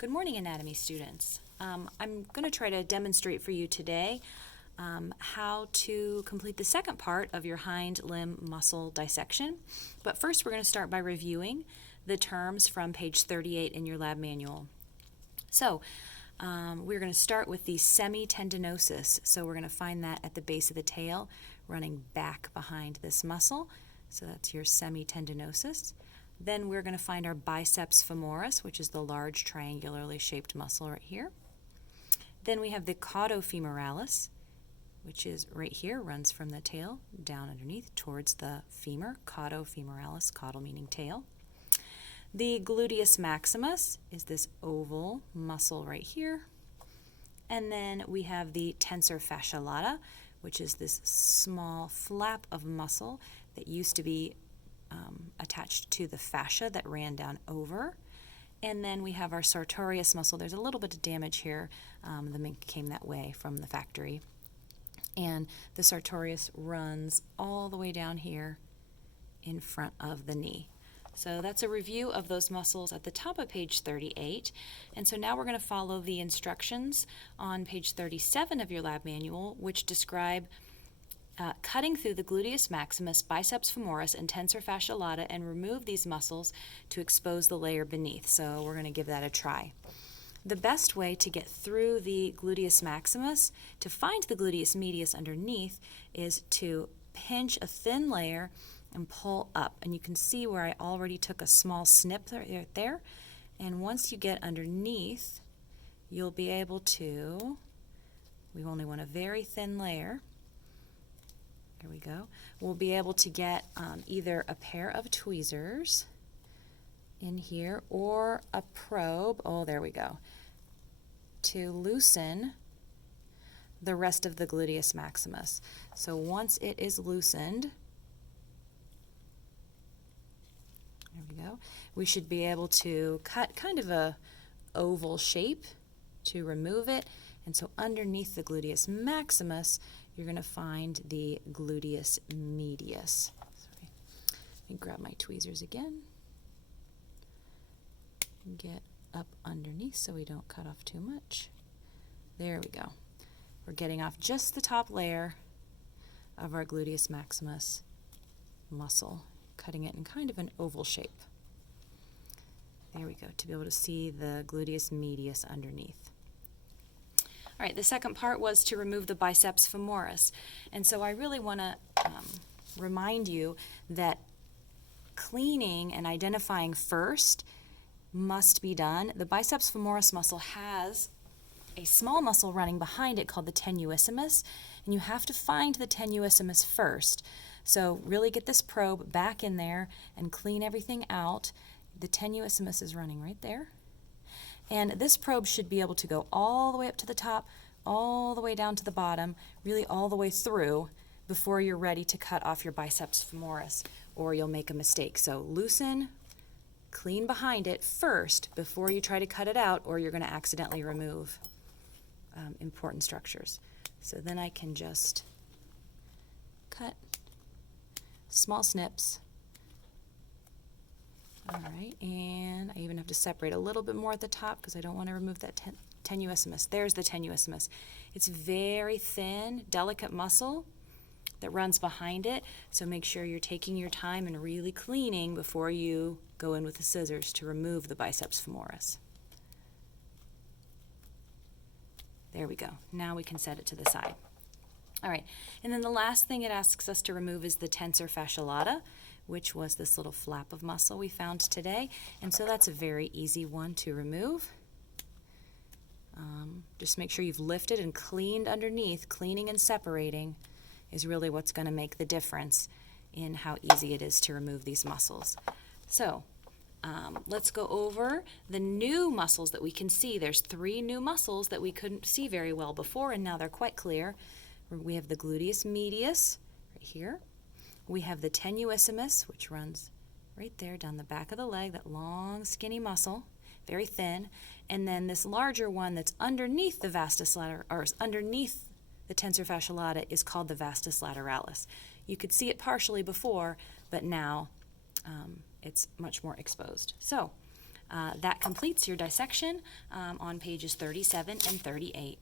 Good morning, anatomy students. I'm going to try to demonstrate for you today how to complete the second part of your hind limb muscle dissection. But first, we're going to start by reviewing the terms from page 38 in your lab manual. So, we're going to start with the semitendinosus. So we're going to find that at the base of the tail, running back behind this muscle. So that's your semitendinosus. Then we're going to find our biceps femoris, which is the large triangularly shaped muscle right here. Then we have the caudofemoralis, which is right here, runs from the tail down underneath towards the femur, caudofemoralis, caudal meaning tail. The gluteus maximus is this oval muscle right here. And then we have the tensor fascia latae, which is this small flap of muscle that used to be attached to the fascia that ran down over. And then we have our sartorius muscle. There's a little bit of damage here. The mink came that way from the factory. And the sartorius runs all the way down here in front of the knee. So that's a review of those muscles at the top of page 38. And so now we're going to follow the instructions on page 37 of your lab manual, which describe cutting through the gluteus maximus, biceps femoris, and tensor fascia latae and remove these muscles to expose the layer beneath. So we're going to give that a try. The best way to get through the gluteus maximus, to find the gluteus medius underneath, is to pinch a thin layer and pull up. And you can see where I already took a small snip right there. And once you get underneath, you'll be able to, we only want a very thin layer. Here we go. We'll be able to get either a pair of tweezers in here or a probe, oh there we go, to loosen the rest of the gluteus maximus. So once it is loosened, there we go, we should be able to cut kind of a oval shape to remove it. And so underneath the gluteus maximus, you're going to find the gluteus medius. Sorry. Let me grab my tweezers again. Get up underneath so we don't cut off too much. There we go. We're getting off just the top layer of our gluteus maximus muscle, cutting it in kind of an oval shape. There we go, to be able to see the gluteus medius underneath. All right, the second part was to remove the biceps femoris. And so I really want to remind you that cleaning and identifying first must be done. The biceps femoris muscle has a small muscle running behind it called the tenuissimus, and you have to find the tenuissimus first. So really get this probe back in there and clean everything out. The tenuissimus is running right there. And this probe should be able to go all the way up to the top, all the way down to the bottom, really all the way through before you're ready to cut off your biceps femoris, or you'll make a mistake. So loosen, clean behind it first before you try to cut it out, or you're going to accidentally remove important structures. So then I can just cut small snips. All right, and I even have to separate a little bit more at the top because I don't want to remove that tenuissimus. There's the tenuissimus. It's very thin, delicate muscle that runs behind it, so make sure you're taking your time and really cleaning before you go in with the scissors to remove the biceps femoris. There we go. Now we can set it to the side. All right, and then the last thing it asks us to remove is the tensor fascia latae, which was this little flap of muscle we found today. And so that's a very easy one to remove. Just make sure you've lifted and cleaned underneath. Cleaning and separating is really what's going to make the difference in how easy it is to remove these muscles. So let's go over the new muscles that we can see. There's 3 new muscles that we couldn't see very well before, and now they're quite clear. We have the gluteus medius right here. We have the tenuissimus, which runs right there down the back of the leg, that long, skinny muscle, very thin. And then this larger one that's underneath the vastus or underneath the tensor fascia latae is called the vastus lateralis. You could see it partially before, but now it's much more exposed. So That completes your dissection on pages 37 and 38.